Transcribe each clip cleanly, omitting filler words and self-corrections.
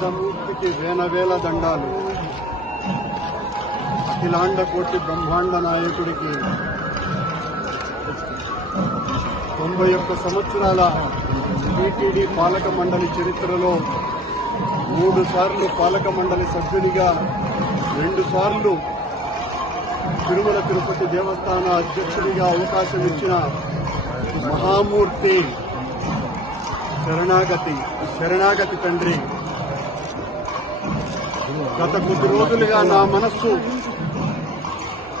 వేదమూర్తికి వేల దండాలు. అఖిలాండ కోటి బ్రహ్మాండ నాయకుడికి 91 సంవత్సరాల టీటీడీ పాలక మండలి చరిత్రలో 3 సార్లు పాలక మండలి సభ్యునిగా, 2 సార్లు తిరుమల తిరుపతి దేవస్థాన అధ్యక్షుడిగా అవకాశం ఇచ్చిన మహామూర్తి శరణాగతి తండ్రి. గత కొద్ది రోజులుగా నా మనస్సు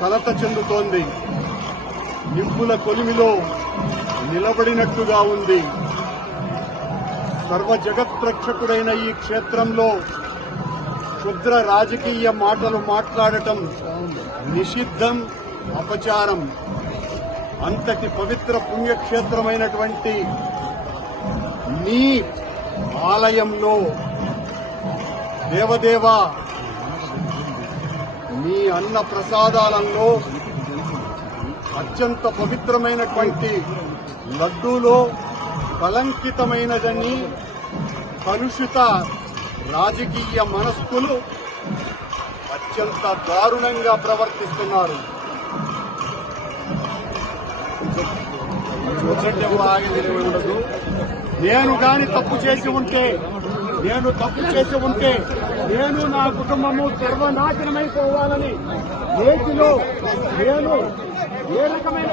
కలత చెందుతోంది. నిప్పుల కొలిమిలో నిలబడినట్టుగా ఉంది. సర్వ జగత్రక్షకుడైన ఈ క్షేత్రంలో క్షుద్ర రాజకీయ మాటలు మాట్లాడటం నిషిద్ధం, అపచారం. అంతటి పవిత్ర పుణ్యక్షేత్రమైనటువంటి నీ ఆలయంలో దేవదేవా, నీ అన్న ప్రసాదాలలో అత్యంత పవిత్రమైనటువంటి లడ్డూలో కలంకితమైనదని కలుషిత రాజకీయ మనస్కులు అత్యంత దారుణంగా ప్రవర్తిస్తున్నారు. నేను గాని తప్పు చేసి ఉంటే, నేను నా కుటుంబము సర్వనాశనమైపోవాలని నేటిలో నేను ఏ రకమైన